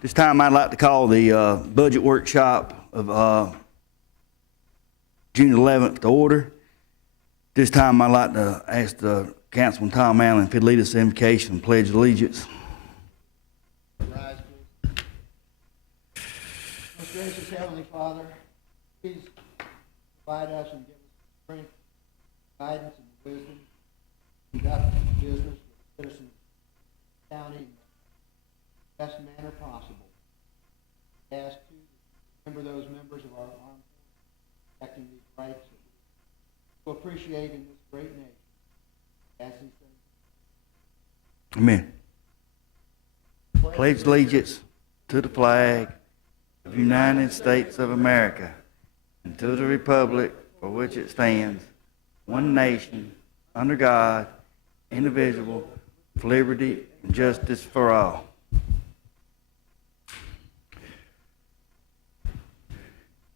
This time I'd like to call the budget workshop of June 11th to order. This time I'd like to ask the Councilman Tom Allen if he'd lead us in invocation and pledge allegiance. Rise, please. Most gracious Heavenly Father, please provide us and give us strength, guidance, and wisdom to conduct business with citizens of the county in the best manner possible. We ask you to remember those members of our armed forces protecting these rights that we appreciate in this great nation. As these things. Amen. Pledge allegiance to the flag of the United States of America and to the republic for which it stands, one nation, under God, indivisible, with liberty and justice for all.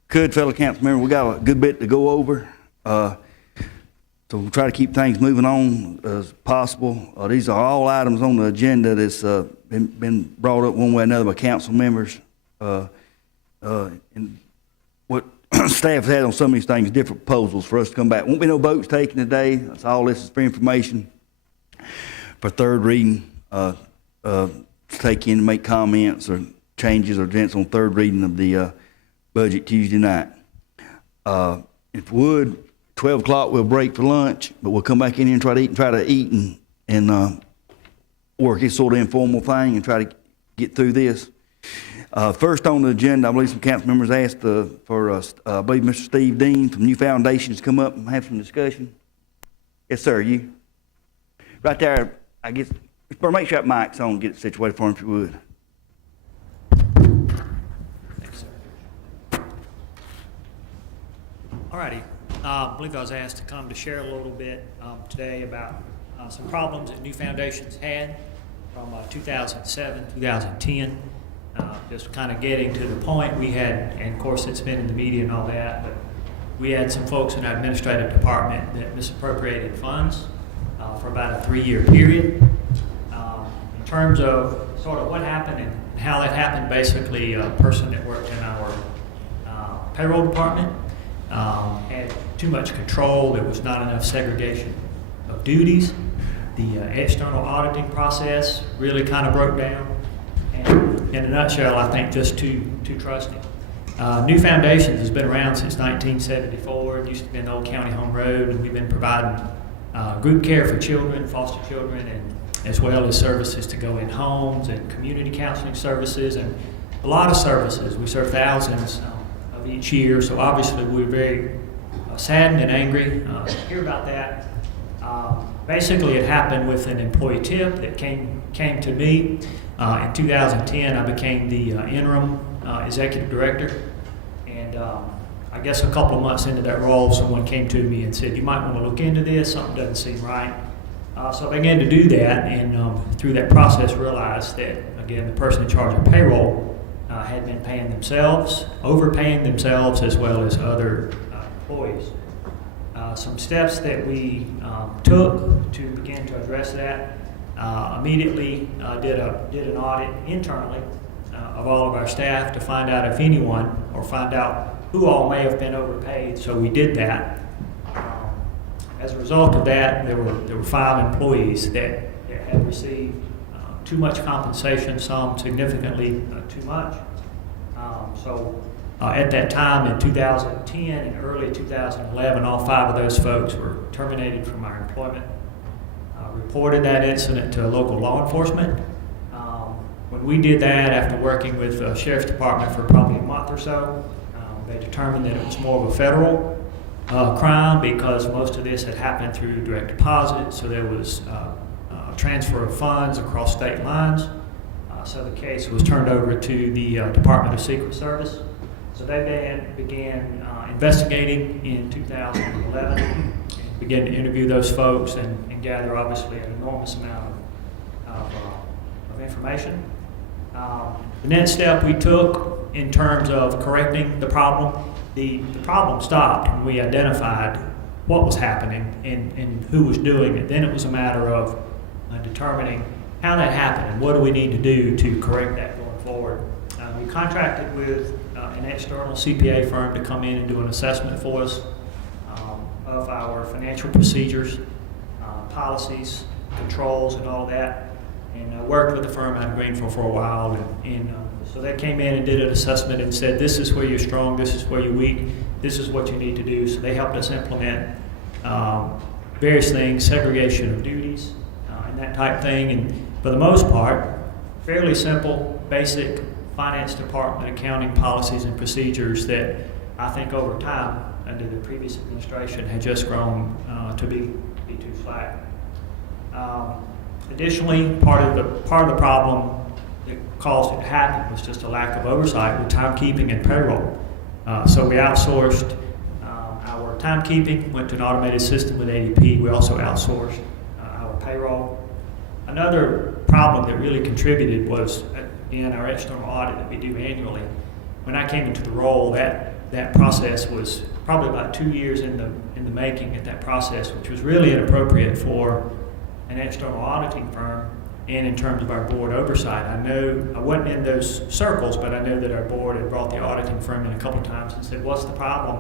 Good, fellow council members, we got a good bit to go over. So we'll try to keep things moving on as possible. These are all items on the agenda that's been brought up one way or another by council members. And what staff has had on some of these things, different proposals for us to come back. Won't be no votes taken today. That's all this is for information. For third reading, to take in and make comments or changes or events on third reading of the budget Tuesday night. If we would, 12 o'clock we'll break for lunch, but we'll come back in here and try to eat and work this sort of informal thing and try to get through this. First on the agenda, I believe some council members asked for I believe Mr. Steve Dean from New Foundations to come up and have some discussion. Yes, sir, you. Right there, I guess, make sure that mic's on and get it situated for him if you would. Alrighty, I believe I was asked to come to share a little bit today about some problems that New Foundations had from 2007, 2010. Just kind of getting to the point we had, and of course it's been in the media and all that, but we had some folks in our administrative department that misappropriated funds for about a 3-year period. In terms of sort of what happened and how that happened, basically a person that worked in our payroll department had too much control. There was not enough segregation of duties. The external auditing process really kind of broke down. And in a nutshell, I think just too trusting. New Foundations has been around since 1974. It used to be an old county home road, and we've been providing group care for children, foster children, and as well as services to go in homes and community counseling services and a lot of services. We serve thousands of each year, so obviously we're very saddened and angry to hear about that. Basically, it happened with an employee tip that came to me. In 2010, I became the interim executive director, and I guess a couple of months into that role, someone came to me and said, "You might want to look into this. Something doesn't seem right." So I began to do that, and through that process, realized that again, the person in charge of payroll had been paying themselves, overpaying themselves, as well as other employees. Some steps that we took to begin to address that. Immediately did an audit internally of all of our staff to find out if anyone, or find out who all may have been overpaid. So we did that. As a result of that, there were 5 employees that had received too much compensation, some significantly too much. At that time in 2010 and early 2011, all 5 of those folks were terminated from our employment. Reported that incident to local law enforcement. When we did that, after working with the Sheriff's Department for probably a month or so, they determined that it was more of a federal crime because most of this had happened through direct deposit, so there was a transfer of funds across state lines. So the case was turned over to the Department of Secret Service. So they then began investigating in 2011. Began to interview those folks and gather obviously an enormous amount of information. The next step we took in terms of correcting the problem, the problem stopped when we identified what was happening and who was doing it. Then it was a matter of determining how that happened and what do we need to do to correct that going forward. contracted with an external CPA firm to come in and do an assessment for us of our financial procedures, policies, controls, and all that. And worked with the firm out of Greenville for a while. And so they came in and did an assessment and said, this is where you're strong, this is where you're weak, this is what you need to do. So they helped us implement various things, segregation of duties, and that type thing. And for the most part, fairly simple, basic finance department accounting policies and procedures that I think over time, under the previous administration, had just grown to be too flat. Additionally, part of the problem that caused it to happen was just a lack of oversight with timekeeping and payroll. So we outsourced our timekeeping, went to an automated system with ADP. We also outsourced our payroll. Another problem that really contributed was in our external audit that we do annually. When I came into the role, that process was probably about 2 years in the making at that process, which was really inappropriate for an external auditing firm and in terms of our board oversight. I know I wasn't in those circles, but I know that our board had brought the auditing firm in a couple of times and said, what's the problem?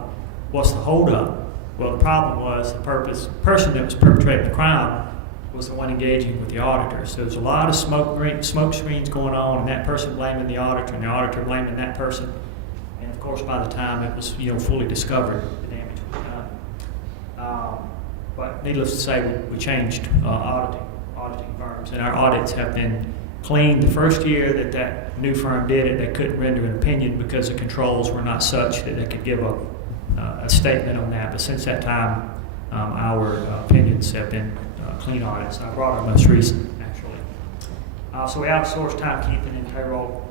What's the holdup? Well, the problem was the person that was perpetrating the crime was the one engaging with the auditor. So there's a lot of smoke screens going on, and that person blaming the auditor, and the auditor blaming that person. And of course, by the time it was fully discovered, the damage was done. But needless to say, we changed auditing firms, and our audits have been clean. The first year that new firm did it, they couldn't render an opinion because the controls were not such that they could give a statement on that. But since that time, our opinions have been clean audits. I brought our most recent, actually. So we outsourced timekeeping and payroll.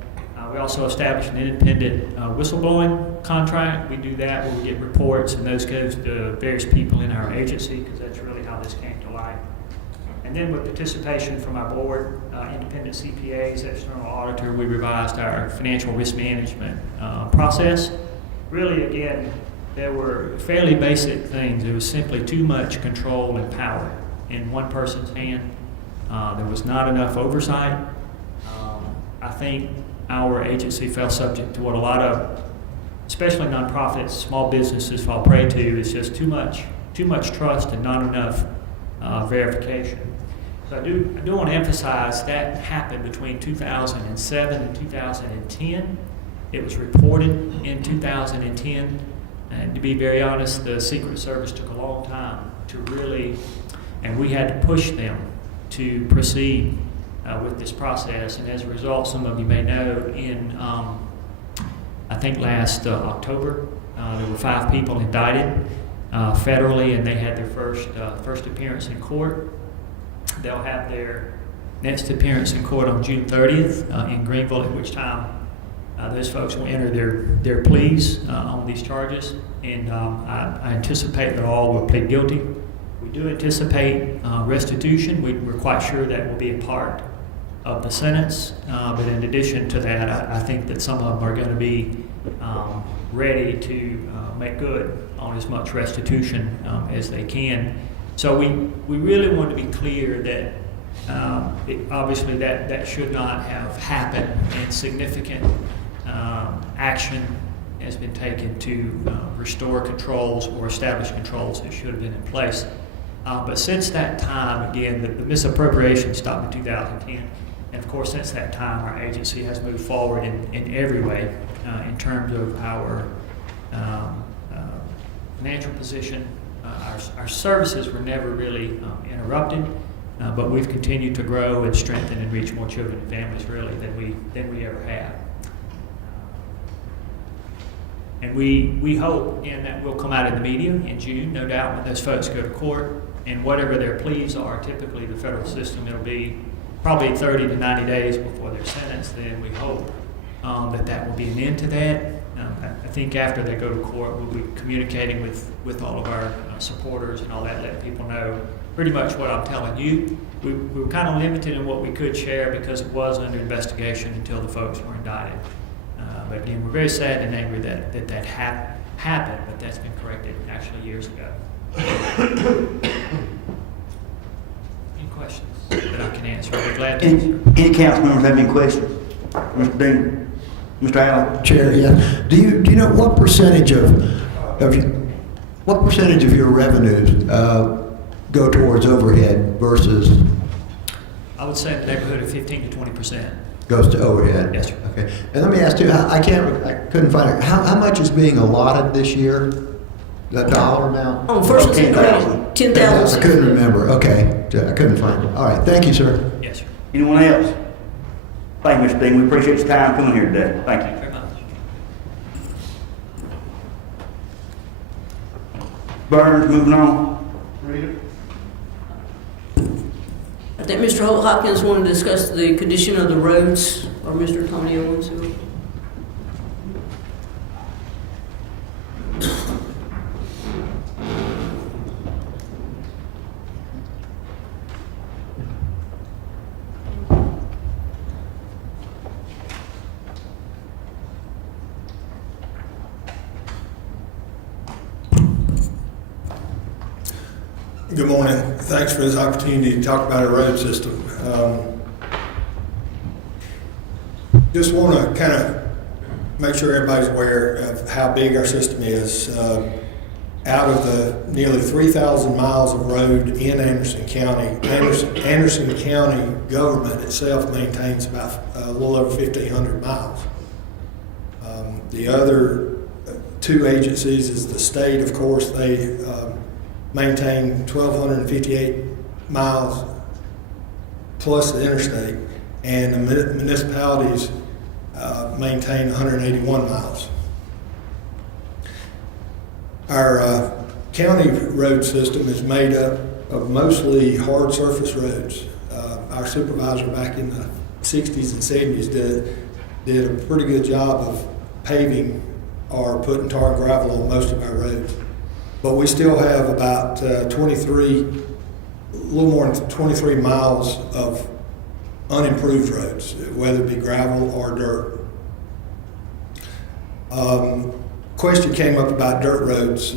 We also established an independent whistleblowing contract. We do that where we get reports, and those goes to various people in our agency, because that's really how this came to light. And then with participation from our board, independent CPAs, external auditor, we revised our financial risk management process. Really, again, there were fairly basic things. There was simply too much control and power in one person's hand. There was not enough oversight. I think our agency fell subject to what a lot of, especially nonprofits, small businesses fall prey to, is just too much trust and not enough verification. So I do want to emphasize that happened between 2007 and 2010. It was reported in 2010, and to be very honest, the Secret Service took a long time to really, and we had to push them to proceed with this process. And as a result, some of you may know, in I think last October, there were 5 people indicted federally, and they had their first appearance in court. They'll have their next appearance in court on June 30th in Greenville, at which time those folks will enter their pleas on these charges. And I anticipate that all will plead guilty. We do anticipate restitution. We're quite sure that will be a part of the sentence, but in addition to that, I think that some of them are going to be ready to make good on as much restitution as they can. So we really want to be clear that obviously that should not have happened, and significant action has been taken to restore controls or establish controls that should have been in place. But since that time, again, the misappropriation stopped in 2010. And of course, since that time, our agency has moved forward in every way in terms of our financial position. Our services were never really interrupted, but we've continued to grow and strengthen and reach more children and families, really, than we ever have. And we hope that we'll come out in the media in June, no doubt, when those folks go to court. And whatever their pleas are, typically the federal system, it'll be probably 30 to 90 days before they're sentenced. Then we hope that will be an end to that. I think after they go to court, we'll be communicating with all of our supporters and all that, letting people know pretty much what I'm telling you. We were kind of limited in what we could share because it was under investigation until the folks were indicted. But again, we're very sad and angry that happened, but that's been corrected actually years ago. Any questions that I can answer? I'd be glad to answer. Any council members have any questions? Mr. Dean? Mr. Allen? Chair, yeah. Do you know what percentage what percentage of your revenues go towards overhead versus I would say in the neighborhood of 15 to 20%. goes to overhead? Yes, sir. Okay. And let me ask you, I couldn't find it. How much is being allotted this year? The dollar amount? On first and second grade, 10,000. 10,000. I couldn't remember. Okay. I couldn't find it. All right. Thank you, sir. Yes, sir. Anyone else? Thank you, Mr. Dean. We appreciate your time coming here today. Thank you. Thank you very much. Burns, moving on. I think Mr. Holt Hopkins wanted to discuss the condition of the roads, or Mr. Tony Owens. Good morning. Thanks for this opportunity to talk about our road system. Just want to kind of make sure everybody's aware of how big our system is. Out of the nearly 3,000 miles of road in Anderson County, Anderson County government itself maintains about a little over 1,500 miles. The other two agencies is the state, of course. They maintain 1,258 miles plus the interstate, and the municipalities maintain 181 miles. Our county road system is made up of mostly hard surface roads. Our supervisor back in the 60s and 70s did a pretty good job of paving or putting tar and gravel on most of our roads. But we still have about 23, a little more than 23 miles of unimproved roads, whether it be gravel or dirt. Question came up about dirt roads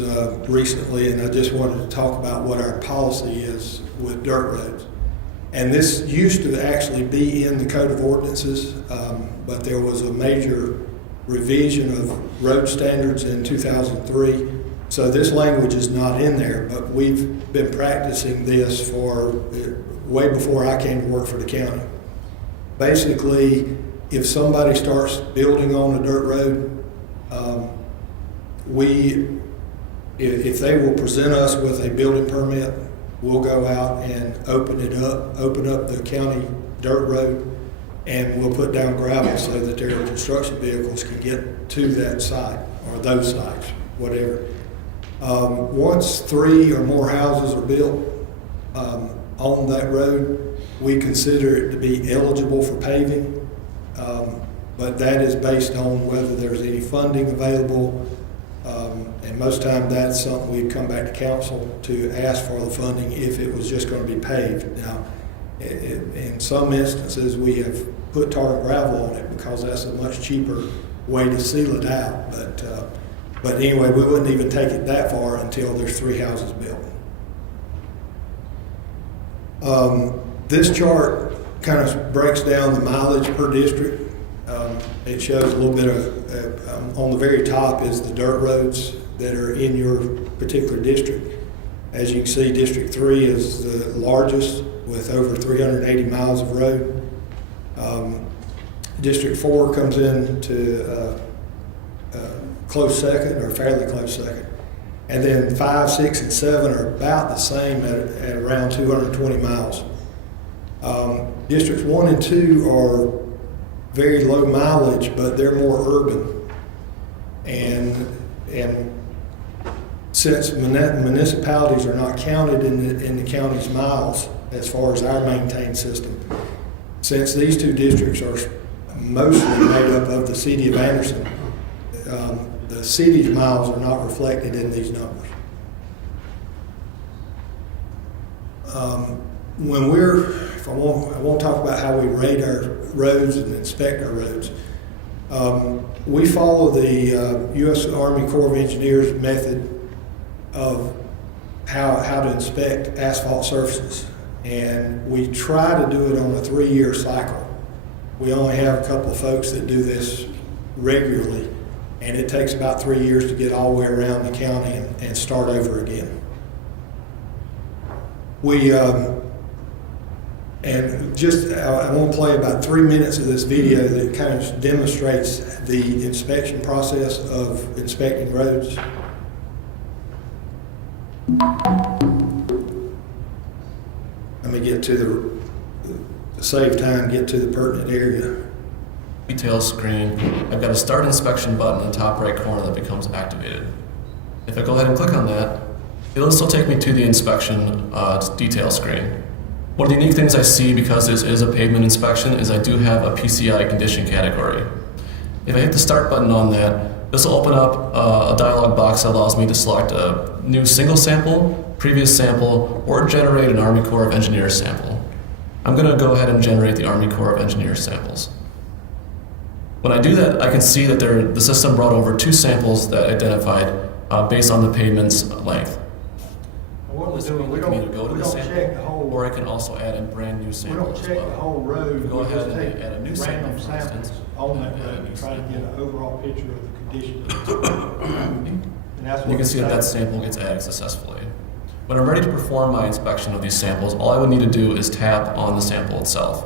recently, and I just wanted to talk about what our policy is with dirt roads. And this used to actually be in the Code of Ordinances, but there was a major revision of road standards in 2003. So this language is not in there, but we've been practicing this for way before I came to work for the county. Basically, if somebody starts building on a dirt road, if they will present us with a building permit, we'll go out and open up the county dirt road, and we'll put down gravel so that their construction vehicles can get to that site or those sites, whatever. Once 3 or more houses are built on that road, we consider it to be eligible for paving, but that is based on whether there's any funding available, and most times that's something we'd come back to council to ask for the funding if it was just going to be paved. Now, in some instances, we have put tar and gravel on it because that's a much cheaper way to seal it out, but anyway, we wouldn't even take it that far until there's 3 houses built. This chart kind of breaks down the mileage per district. It shows a little bit of, on the very top is the dirt roads that are in your particular district. As you can see, District 3 is the largest with over 380 miles of road. District 4 comes in to close second, or fairly close second. And then 5, 6, and 7 are about the same at around 220 miles. Districts 1 and 2 are very low mileage, but they're more urban. And since municipalities are not counted in the county's miles as far as our maintained system, since these two districts are mostly made up of the city of Anderson, the city's miles are not reflected in these numbers. I won't talk about how we rate our roads and inspect our roads. We follow the U.S. Army Corps of Engineers method of how to inspect asphalt surfaces, and we try to do it on a 3-year cycle. We only have a couple of folks that do this regularly, and it takes about 3 years to get all the way around the county and start over again. And just, I want to play about 3 minutes of this video that kind of demonstrates the inspection process of inspecting roads. Let me get to to save time, get to the pertinent area. Detail screen, I've got a start inspection button in the top right corner that becomes activated. If I go ahead and click on that, it'll still take me to the inspection detail screen. One of the unique things I see, because this is a pavement inspection, is I do have a PCI condition category. If I hit the start button on that, this will open up a dialog box that allows me to select a new single sample, previous sample, or generate an Army Corps of Engineers sample. I'm going to go ahead and generate the Army Corps of Engineers samples. When I do that, I can see that the system brought over 2 samples that identified based on the pavement's length. What we're doing, we Can either go to don't the sample, check the whole, or I can also add a brand new we sample don't as check well. the whole road. Go We ahead just and take add a new sample, random for samples instance. on that Add a road new and try to get sample. an overall picture of the condition of the road. And that's what You can see that we that say. sample gets added successfully. When I'm ready to perform my inspection of these samples, all I would need to do is tap on the sample itself.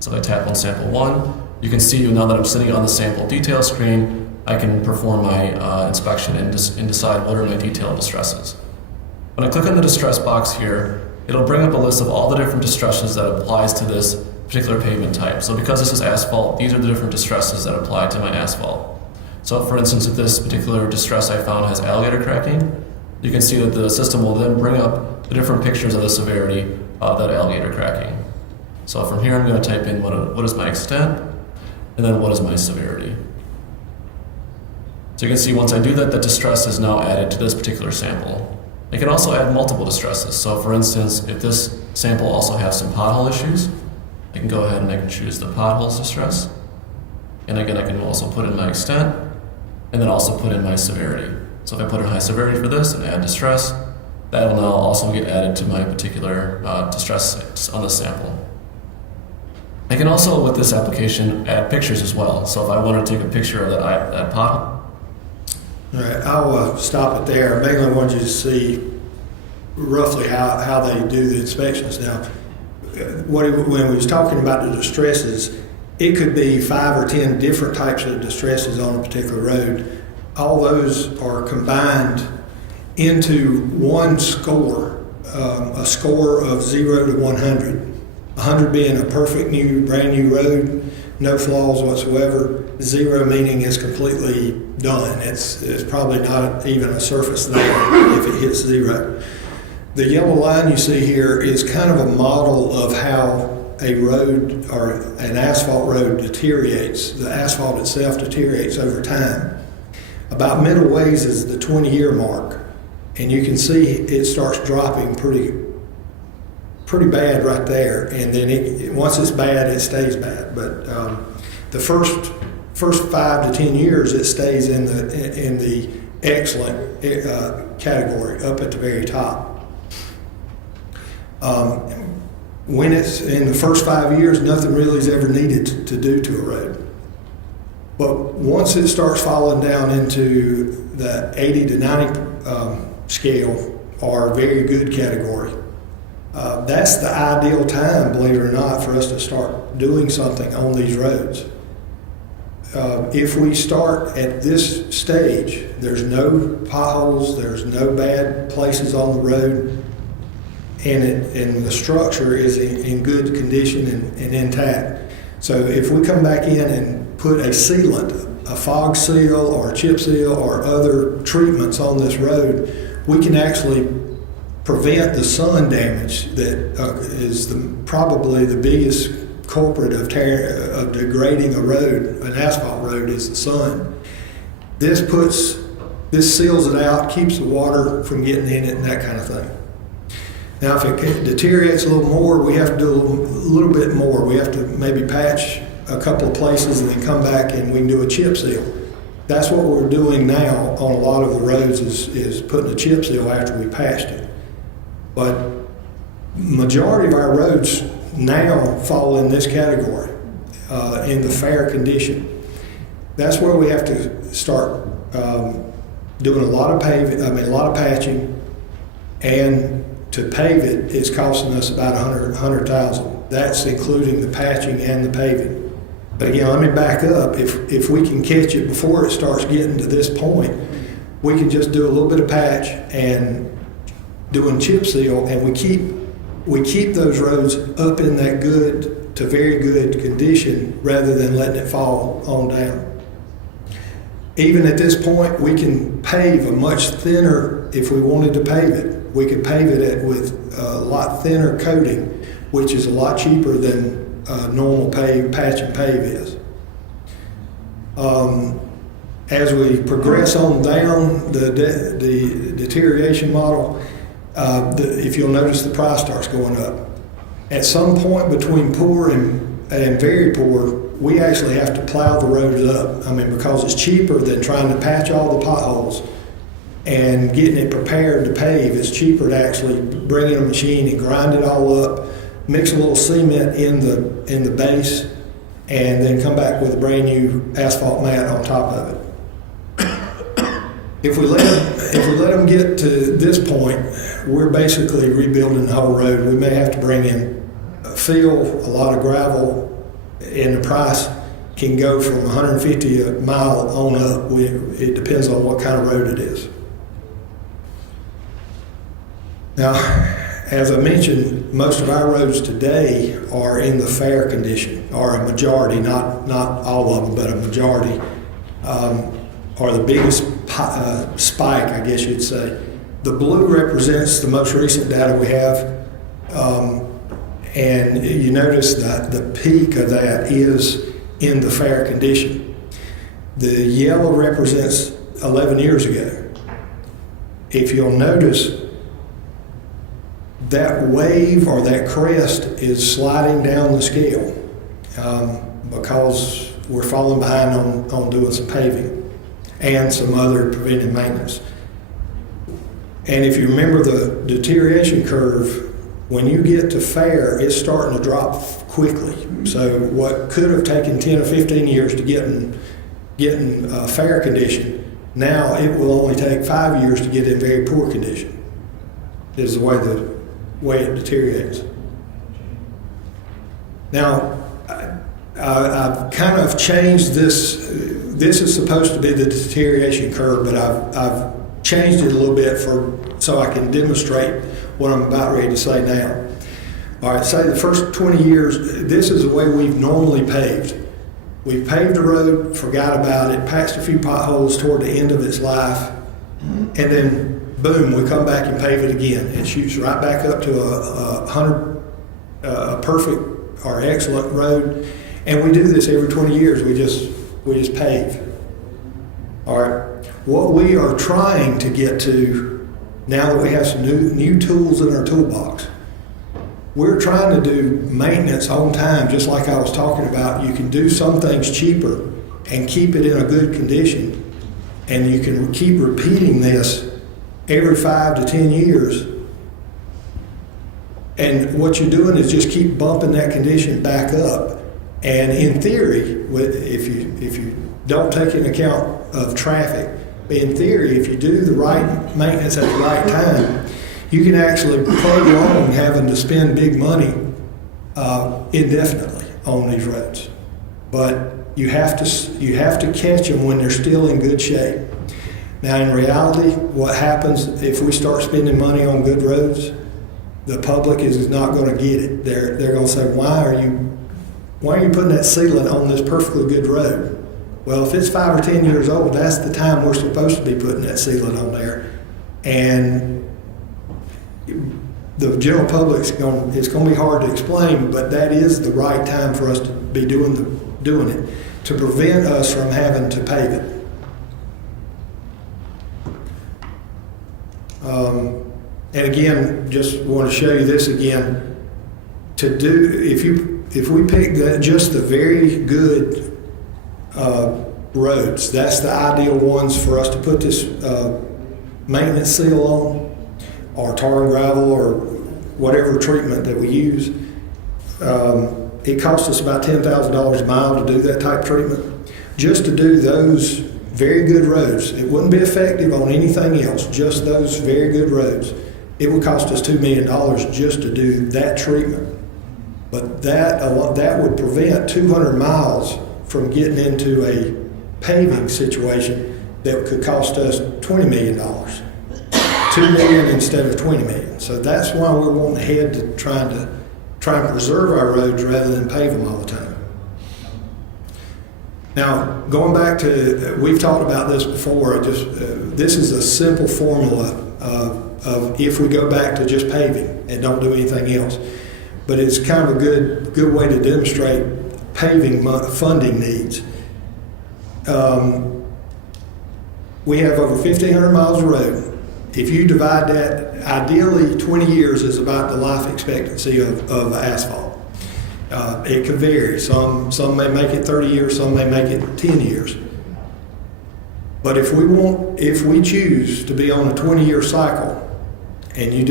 So if I tap on sample 1, you can see now that I'm sitting on the sample detail screen, I can perform my inspection and decide what are my detailed distresses. When I click on the distress box here, it'll bring up a list of all the different distresses that applies to this particular pavement type. So because this is asphalt, these are the different distresses that apply to my asphalt. So for instance, if this particular distress I found has alligator cracking, you can see that the system will then bring up the different pictures of the severity of that alligator cracking. So from here, I'm going to type in what is my extent, and then what is my severity. So you can see once I do that, the distress is now added to this particular sample. I can also add multiple distresses. So for instance, if this sample also has some pothole issues, I can go ahead and I can choose the potholes distress. And again, I can also put in my extent, and then also put in my severity. So if I put in high severity for this and add distress, that will now also get added to my particular distress on the sample. I can also, with this application, add pictures as well. So if I want to take a picture of that pothole, All right, I'll stop it there. I mainly wanted you to see roughly how they do the inspections. Now, when we was talking about the distresses, it could be 5 or 10 different types of distresses on a particular road. All those are combined into one score, a score of 0 to 100. 100 being a perfect brand new road, no flaws whatsoever. 0 meaning it's completely done. It's probably not even a surface there if it hits 0. The yellow line you see here is kind of a model of how a road or an asphalt road deteriorates. The asphalt itself deteriorates over time. About middle ways is the 20-year mark, and you can see it starts dropping pretty bad right there, and then once it's bad, it stays bad. But the first 5 to 10 years, it stays in the excellent category, up at the very top. When it's in the first 5 years, nothing really is ever needed to do to a road. But once it starts falling down into the 80 to 90 scale, or very good category, that's the ideal time, believe it or not, for us to start doing something on these roads. If we start at this stage, there's no potholes, there's no bad places on the road, and the structure is in good condition and intact. So if we come back in and put a sealant, a fog seal or a chip seal or other treatments on this road, we can actually prevent the sun damage that is probably the biggest culprit of degrading a road, an asphalt road, is the sun. This seals it out, keeps the water from getting in it and that kind of thing. Now, if it deteriorates a little more, we have to do a little bit more. We have to maybe patch a couple of places and then come back and we can do a chip seal. That's what we're doing now on a lot of the roads is putting a chip seal after we patched it. But majority of our roads now fall in this category, in the fair condition. that's where we have to start doing a lot of a lot of patching, and to pave it is costing us about $100,000. That's including the patching and the paving. But again, let me back up. If we can catch it before it starts getting to this point, we can just do a little bit of patch and doing chip seal, and we keep those roads up in that good to very good condition rather than letting it fall on down. Even at this point, we can pave a much thinner, if we wanted to pave it, we could pave it with a lot thinner coating, which is a lot cheaper than normal patch and pave is. As we progress on down the deterioration model, if you'll notice, the price starts going up. At some point between poor and very poor, we actually have to plow the roads up. I mean, because it's cheaper than trying to patch all the potholes and getting it prepared to pave. It's cheaper to actually bring in a machine and grind it all up, mix a little cement in the base, and then come back with a brand new asphalt mat on top of it. If we let them get to this point, we're basically rebuilding the whole road. We may have to bring in fill, a lot of gravel, and the price can go from $150 a mile on up. It depends on what kind of road it is. Now, as I mentioned, most of our roads today are in the fair condition, or a majority, not all of them, but a majority, are the biggest spike, I guess you'd say. The blue represents the most recent data we have, and you notice that the peak of that is in the fair condition. The yellow represents 11 years ago. If you'll notice, that wave or that crest is sliding down the scale because we're falling behind on doing some paving and some other preventive maintenance. And if you remember the deterioration curve, when you get to fair, it's starting to drop quickly. So what could have taken 10 or 15 years to get in fair condition, now it will only take 5 years to get in very poor condition, is the way it deteriorates. Now, I've kind of changed this. This is supposed to be the deterioration curve, but I've changed it a little bit so I can demonstrate what I'm about ready to say now. All right, say the first 20 years, this is the way we've normally paved. We paved the road, forgot about it, patched a few potholes toward the end of its life, and then boom, we come back and pave it again. It shoots right back up to a perfect or excellent road, and we do this every 20 years. We just pave. All right, what we are trying to get to now that we have some new tools in our toolbox, we're trying to do maintenance on time, just like I was talking about. You can do some things cheaper and keep it in a good condition, and you can keep repeating this every 5 to 10 years. And what you're doing is just keep bumping that condition back up. And in theory, if you don't take into account of traffic, in theory, if you do the right maintenance at the right time, you can actually prolong having to spend big money indefinitely on these roads. But you have to catch them when they're still in good shape. Now, in reality, what happens if we start spending money on good roads? The public is not going to get it. They're going to say, why are you putting that sealant on this perfectly good road? Well, if it's 5 or 10 years old, that's the time we're supposed to be putting that sealant on there. And the general public, it's going to be hard to explain, but that is the right time for us to be doing it to prevent us from having to pave it. And again, just want to show you this again. If we pick just the very good roads, that's the ideal ones for us to put this maintenance seal on, or tar and gravel, or whatever treatment that we use. it costs us about $10,000 a mile to do that type of treatment. Just to do those very good roads, it wouldn't be effective on anything else, just those very good roads. It would cost us $2 million just to do that treatment. But that would prevent 200 miles from getting into a paving situation that could cost us $20 million. $2 million instead of $20 million. So that's why we're wanting ahead to try and preserve our roads rather than pave them all the time. Now, going back to, we've talked about this before, this is a simple formula of if we go back to just paving and don't do anything else. But it's kind of a good way to demonstrate paving funding needs. We have over 1,500 miles of road. If you divide that, ideally 20 years is about the life expectancy of asphalt. It could vary. Some may make it 30 years, some may make it 10 years. But if we choose to be on a 20-year cycle, and you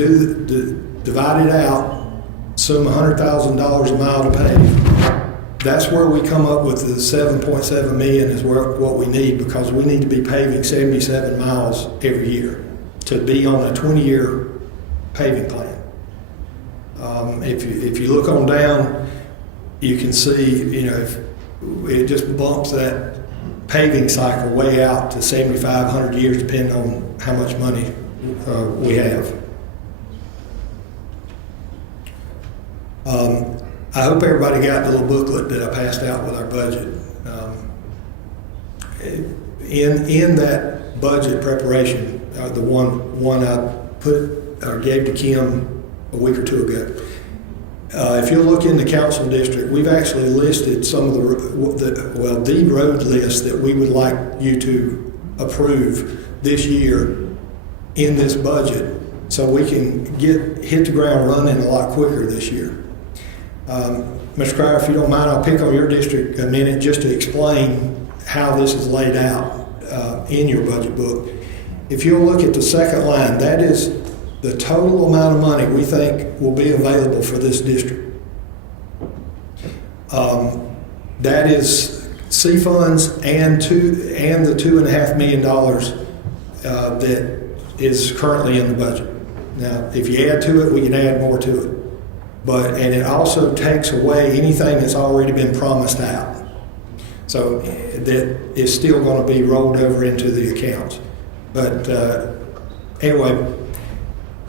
divide it out, assume $100,000 a mile to pave, that's where we come up with the $7.7 million is what we need, because we need to be paving 77 miles every year to be on a 20-year paving plan. If you look on down, you can see, it just bumps that paving cycle way out to 7,500 years, depending on how much money we have. I hope everybody got the little booklet that I passed out with our budget. In that budget preparation, the one I put or gave to Kim a week or two ago. If you look in the council district, we've actually listed some of the road list that we would like you to approve this year in this budget, so we can hit the ground running a lot quicker this year. Mr. Cryer, if you don't mind, I'll pick on your district a minute just to explain how this is laid out in your budget book. If you'll look at the second line, that is the total amount of money we think will be available for this district. That is C funds and the $2.5 million that is currently in the budget. Now, if you add to it, we can add more to it. And it also takes away anything that's already been promised out. So that is still going to be rolled over into the accounts. But anyway,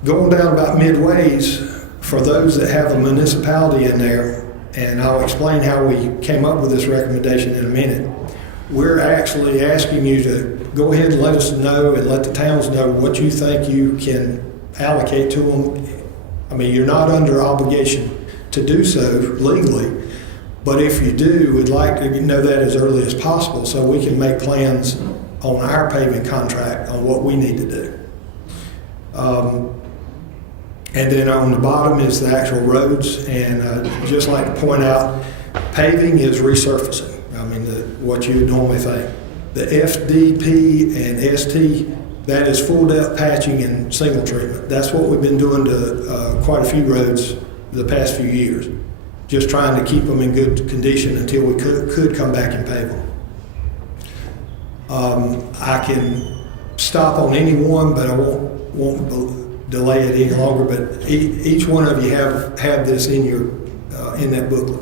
going down about midways, for those that have a municipality in there, and I'll explain how we came up with this recommendation in a minute, we're actually asking you to go ahead and let us know and let the towns know what you think you can allocate to them. I mean, you're not under obligation to do so legally, but if you do, we'd like to know that as early as possible so we can make plans on our paving contract on what we need to do. And then on the bottom is the actual roads, and just like to point out, paving is resurfacing. I mean, what you would normally think. The FDP and ST, that is full depth patching and single treatment. That's what we've been doing to quite a few roads the past few years. Just trying to keep them in good condition until we could come back and pave them. I can stop on any one, but I won't delay it any longer. But each one of you have this in your in that booklet.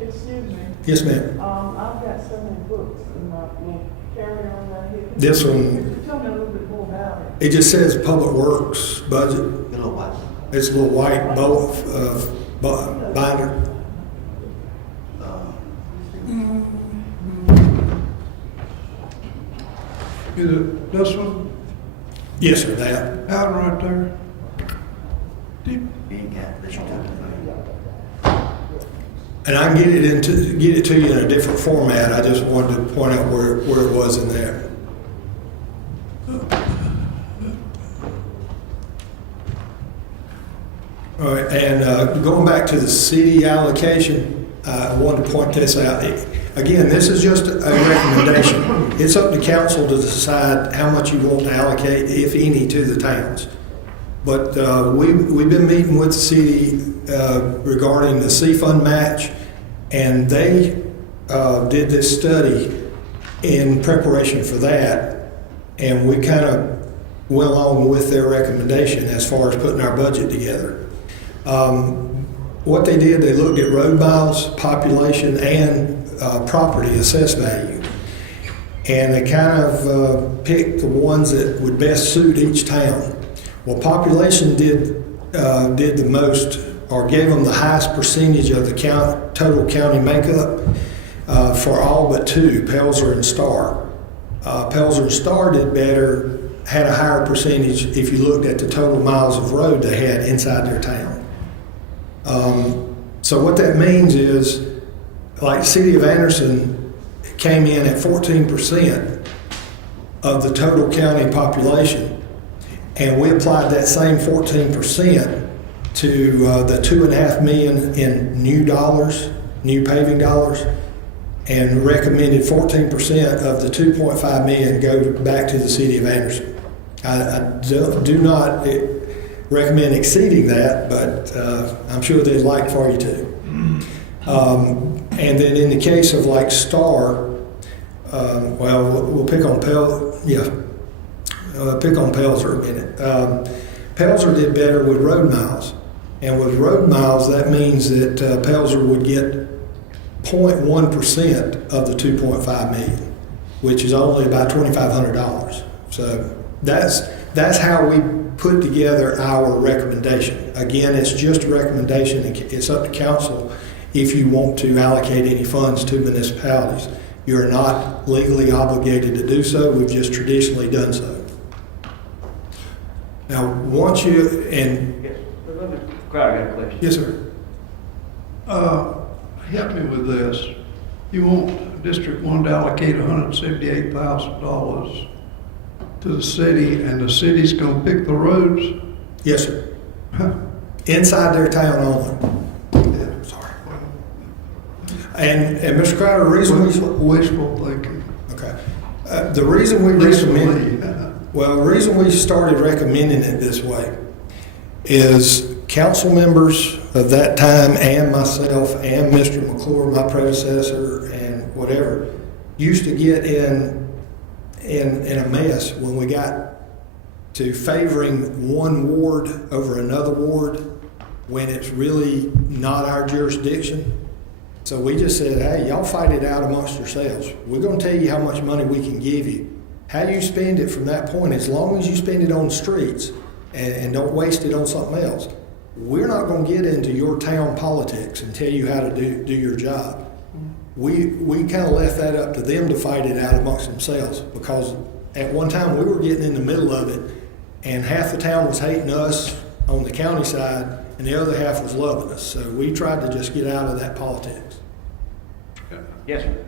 Excuse me. Yes, ma'am. I've got so many books in my little carry-on right here. This one. Tell me a little bit more about it. It just says Public Works budget. It's a little white binder. Is it this one? Yes, sir, that. Out right there? And I can get it to you in a different format. I just wanted to point out where it was in there. All right, and going back to the city allocation, I wanted to point this out. Again, this is just a recommendation. It's up to council to decide how much you want to allocate, if any, to the towns. But we've been meeting with the city regarding the C fund match And they did this study in preparation for that, and we kind of went along with their recommendation as far as putting our budget together. What they did, they looked at road miles, population, and property assessed value. And they kind of picked the ones that would best suit each town. Well, population did the most, or gave them the highest percentage of the total county makeup for all but two, Pelzer and Star. Pelzer and Star did better, had a higher percentage if you looked at the total miles of road they had inside their town. So what that means is, like the city of Anderson came in at 14% of the total county population, and we applied that same 14% to the $2.5 million in new paving dollars, and recommended 14% of the $2.5 million go back to the city of Anderson. I do not recommend exceeding that, but I'm sure they'd like for you to. And then in the case of like Star, we'll pick on Pelzer a minute. Pelzer did better with road miles. And with road miles, that means that Pelzer would get 0.1% of the 2.5 million, which is only about $2,500. So that's how we put together our recommendation. Again, it's just a recommendation. It's up to council if you want to allocate any funds to municipalities. You're not legally obligated to do so. We've just traditionally done so. Now, once you, and Yes. Crowder, I got a question. yes, sir. Help me with this. You want District 1 to allocate $178,000 to the city, and the city's gonna pick the roads? Yes, sir. Inside their town only. Yeah. Sorry. And Mr. Crowder, the reason Wishful thinking. okay. The reason we recommend, well, the reason we started recommending it this way is council members of that time and myself and Mr. McClure, my predecessor, and whatever, used to get in a mess when we got to favoring one ward over another ward when it's really not our jurisdiction. So we just said, hey, y'all fight it out amongst yourselves. We're going to tell you how much money we can give you. How you spend it from that point, as long as you spend it on streets and don't waste it on something else, we're not going to get into your town politics and tell you how to do your job. We kind of left that up to them to fight it out amongst themselves, because at one time we were getting in the middle of it, and half the town was hating us on the county side and the other half was loving us. So we tried to just get out of that politics. Yes, sir.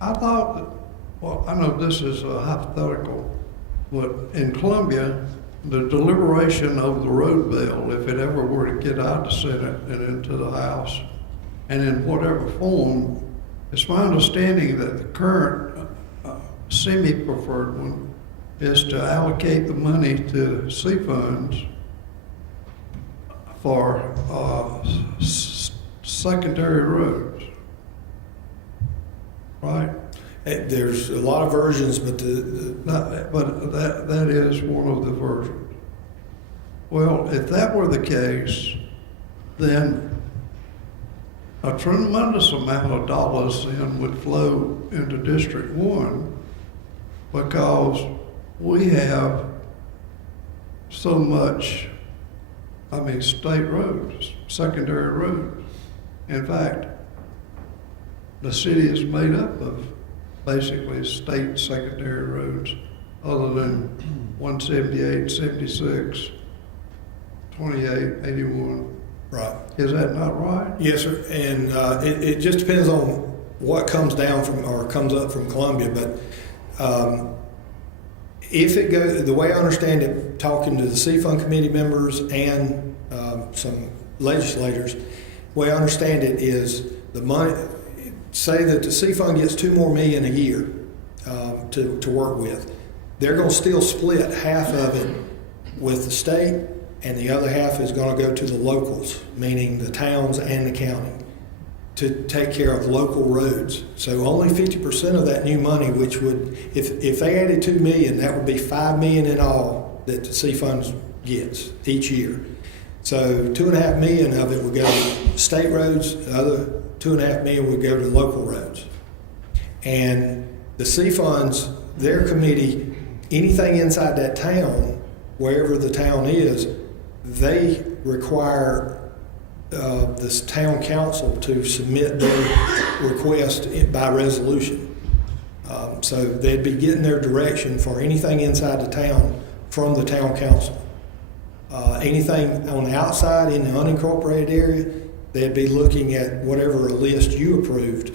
I thought that, well, I know this is a hypothetical, but in Columbia, the deliberation of the road bill, if it ever were to get out of the Senate and into the House, and in whatever form, it's my understanding that the current semi-preferred one is to allocate the money to C funds for secondary roads, right? There's a lot of versions, but that is one of the versions. Well, if that were the case, then a tremendous amount of dollars then would flow into District 1, because we have so much, state roads, secondary roads. In fact, the city is made up of basically state secondary roads, other than 178, 76, 28, 81. right. Is that not right? Yes, sir. And it just depends on what comes down from or comes up from Columbia. But if it goes, the way I understand it, talking to the C-Fund committee members and some legislators, the way I understand it is the money, say that the C-Fund gets $2 more million a year to work with. They're going to still split half of it with the state, and the other half is going to go to the locals, meaning the towns and the county. to take care of local roads. So only 50% of that new money, which would, if they added 2 million, that would be 5 million in all that the C funds gets each year. So 2.5 million of it would go to state roads, the other 2.5 million would go to local roads. And the C funds, their committee, anything inside that town, wherever the town is, they require this town council to submit their request by resolution. So they'd be getting their direction for anything inside the town from the town council. Anything on the outside in the unincorporated area, they'd be looking at whatever list you approved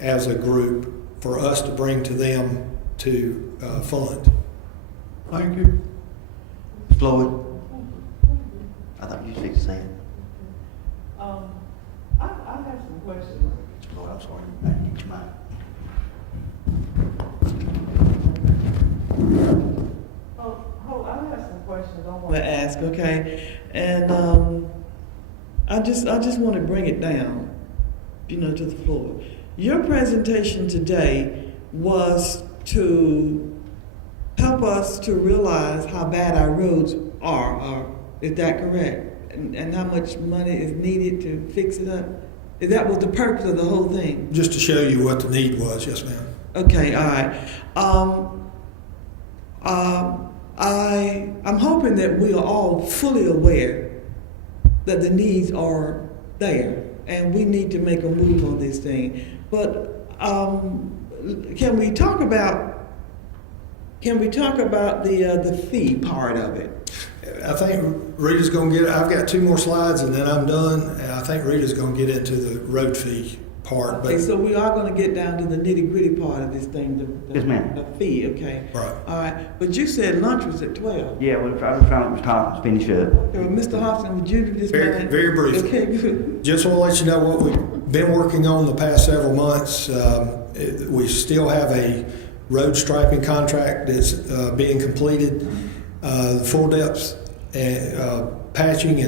as a group for us to bring to them to fund. Thank you. Floyd? I thought you said Sam. I have some questions. Floyd, I'm sorry. I didn't get your mic. I have some questions I want to ask, okay? And I just want to bring it down, to the floor. Your presentation today was to help us to realize how bad our roads are. Is that correct? And how much money is needed to fix it up? That was the purpose of the whole thing? Just to show you what the need was, yes, ma'am. Okay, all right. I'm hoping that we are all fully aware that the needs are there and we need to make a move on this thing. But can we talk about the fee part of it? I think Rita's going to get, I've got 2 more slides and then I'm done. And I think Rita's going to get into the road fee part. Okay, so we are going to get down to the nitty gritty part of this thing, Yes, ma'am. the fee, okay? Right. All right, but you said lunch was at 12. Yeah, well, I was trying to Mr. Hopkins finish up. Okay, well, Mr. Hobson, would you just Very, very briefly. Okay, good. Just want to let you know what we've been working on the past several months. We still have a road striping contract that's being completed. The full depth patching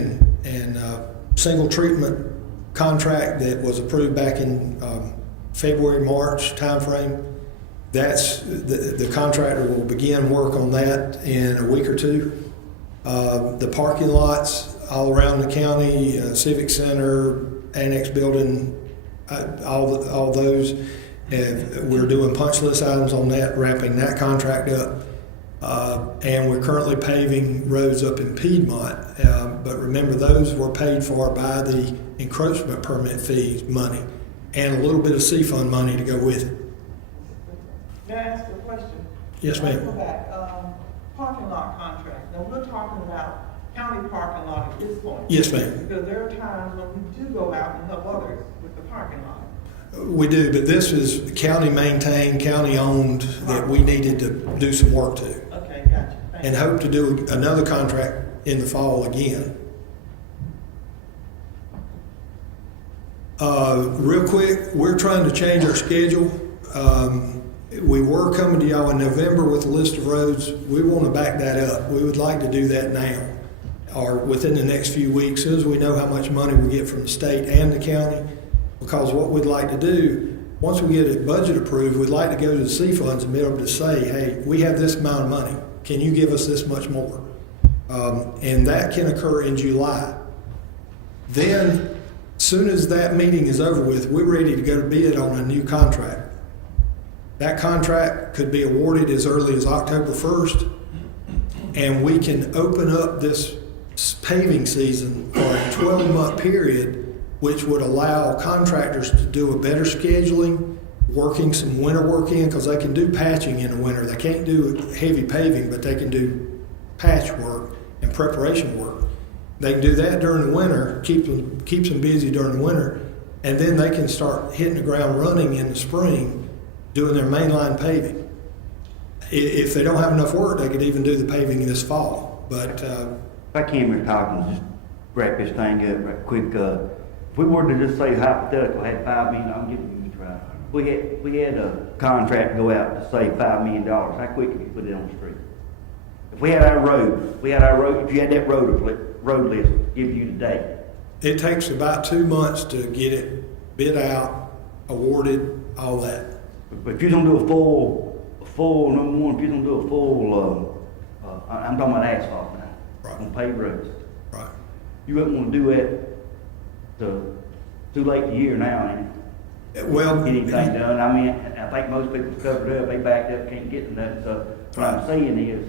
and single treatment contract that was approved back in February, March timeframe. That's the contractor will begin work on that in a week or 2. The parking lots all around the county, Civic Center, Annex Building, all those. We're doing punch list items on that, wrapping that contract up. And we're currently paving roads up in Piedmont. But remember, those were paid for by the encroachment permit fees money and a little bit of C fund money to go with it. May I ask a question? Yes, ma'am. Let's go back. Parking lot contract. Now, we're talking about county parking lot at this point. Yes, ma'am. Because there are times when we do go out and help others with the parking lot. We do, but this is county maintained, county owned that we needed to do some work to. Okay, gotcha. Thank And you. hope to do another contract in the fall again. Real quick, we're trying to change our schedule. We were coming to y'all in November with a list of roads. We want to back that up. We would like to do that now or within the next few weeks, as soon as we know how much money we get from the state and the county. Because what we'd like to do, once we get a budget approved, we'd like to go to the C funds and be able to say, hey, we have this amount of money. Can you give us this much more? And that can occur in July. Then, soon as that meeting is over with, we're ready to go to bid on a new contract. That contract could be awarded as early as October 1st, and we can open up this paving season for a 12-month period, which would allow contractors to do a better scheduling, working some winter work in, because they can do patching in the winter. They can't do heavy paving, but they can do patch work and preparation work. They can do that during the winter, keeps them busy during the winter, and then they can start hitting the ground running in the spring, doing their mainline paving. If they don't have enough work, they could even do the paving this fall. But If I can, Mr. Hopkins, just wrap this thing up right quick. If we were to just say hypothetical, had $5 million, I'm getting you right. We had a contract go out to say $5 million. How quick could we put it on the street? If we had our road, if you had that road list give you today, It takes about 2 months to get it bid out, awarded, all that. But if you don't do a full, number one, if you don't do a full, I'm talking about asphalt now. Right. On paved roads. Right. You wouldn't want to do that too late in the year now, ain't it? Well, Get anything done. I mean, I think most people covered up, they backed up, can't get nothing. So what I'm saying is,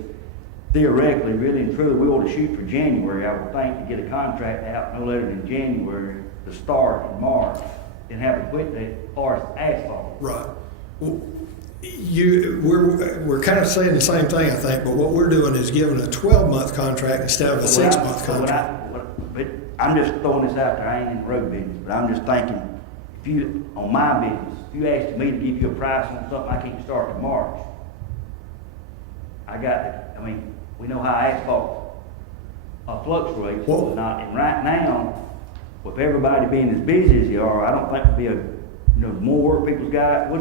theoretically, really and truly, we ought to shoot for January, I would think, to get a contract out no later than January to start in March and have it quit as far as asphalt. right. Well, we're kind of saying the same thing, I think, but what we're doing is giving a 12-month contract instead of a 6-month contract. But I'm just throwing this out there, I ain't in the road business, but I'm just thinking, if you, on my business, if you asked me to give you a price on something I can't start in March, we know how asphalt fluctuates, Well- and right now, with everybody being as busy as they are, I don't think it'd be more work people's got,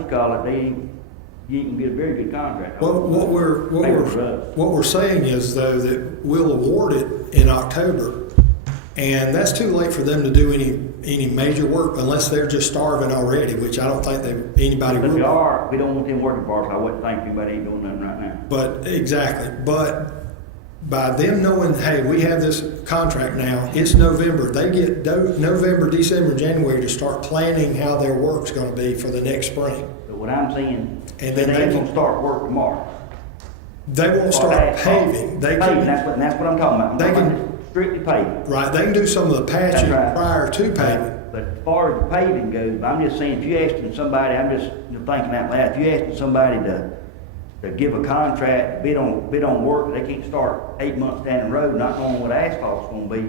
you can get a very good contract. What we're saying is though that we'll award it in October, and that's too late for them to do any major work unless they're just starving already, which I don't think anybody But will. we are, we don't want them working for us, I wouldn't think anybody ain't doing nothing right now. But exactly, but by them knowing, hey, we have this contract now, it's November, they get November, December, January to start planning how their work's gonna be for the next spring. But what I'm saying, And they then they ain't can- gonna start work tomorrow. They won't start paving, they Paving, that's can, what I'm talking about. I'm They talking can- about strictly paving. right, they can do some of the patching That's right. prior to paving. But as far as the paving goes, I'm just saying, if you asking somebody, I'm just thinking out loud, if you asking somebody to give a contract, bid on work, they can't start 8 months down the road, not knowing what asphalt's gonna be,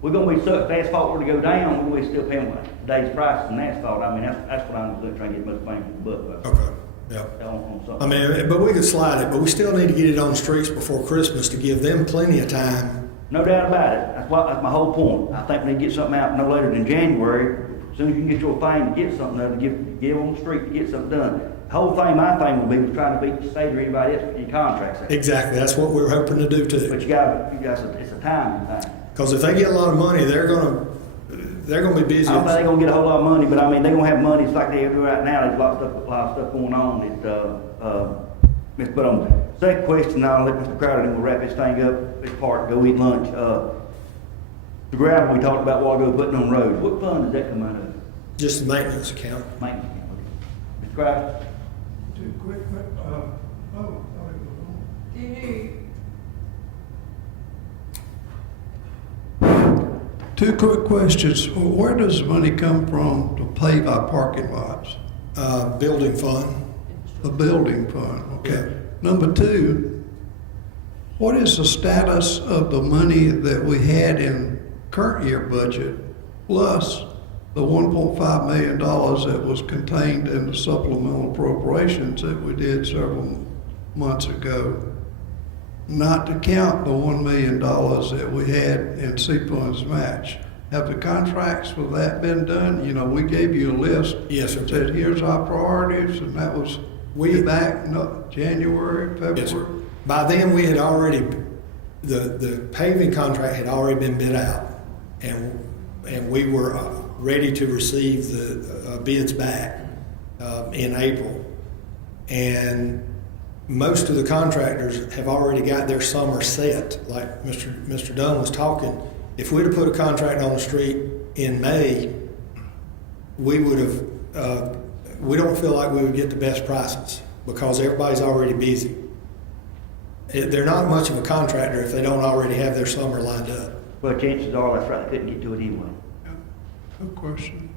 we're gonna be sucked, if asphalt were to go down, we're gonna be still paying today's price on asphalt. I mean, that's what I'm trying to get most bang for the buck about. Okay, yeah. On I something. mean, but we could slide it, but we still need to get it on the streets before Christmas to give them plenty of time. No doubt about it. That's my whole point. I think we need to get something out no later than January. As soon as you can get your thing to get something done, get on the street to get something done. The whole thing, my thing would be was trying to beat the state or anybody else with your contracts. Exactly, that's what we're hoping to do But too. you guys, it's a timing thing. Because if they get a lot of money, they're gonna be busy. I don't think they're gonna get a whole lot of money, but I mean, they're gonna have money. It's like they do right now. There's a lot of stuff going on. But on the second question, I'll let Mr. Crowder, then we'll wrap this thing up, this part, go eat lunch. The gravel we talked about a while ago, putting on roads, what fund does that come out of? Just the maintenance account. Maintenance. Mr. Crowder? Too quick, Two quick questions. Where does the money come from to pave our parking lots? Building fund. A building fund, okay. Yeah. Number two, what is the status of the money that we had in current year budget plus the $1.5 million that was contained in the supplemental appropriations that we did several months ago? Not to count the $1 million that we had in C-Funds match. Have the contracts for that been done? You know, we gave you a list. Yes, sir. Said, here's our priorities, and that was back January, February. Yes, sir. By then, we had already, the paving contract had already been bid out, and we were ready to receive the bids back in April. And most of the contractors have already got their summer set, like Mr. Dunn was talking. If we'd have put a contract on the street in May, we would have, we don't feel like we would get the best prices because everybody's already busy. They're not much of a contractor if they don't already have their summer lined up. Well, chances are, that's right, they couldn't get to it anyway. No question.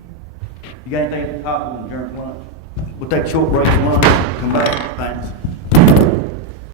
You got anything at the top of the adjourned lunch? We'll take a short break for lunch, come back, thanks.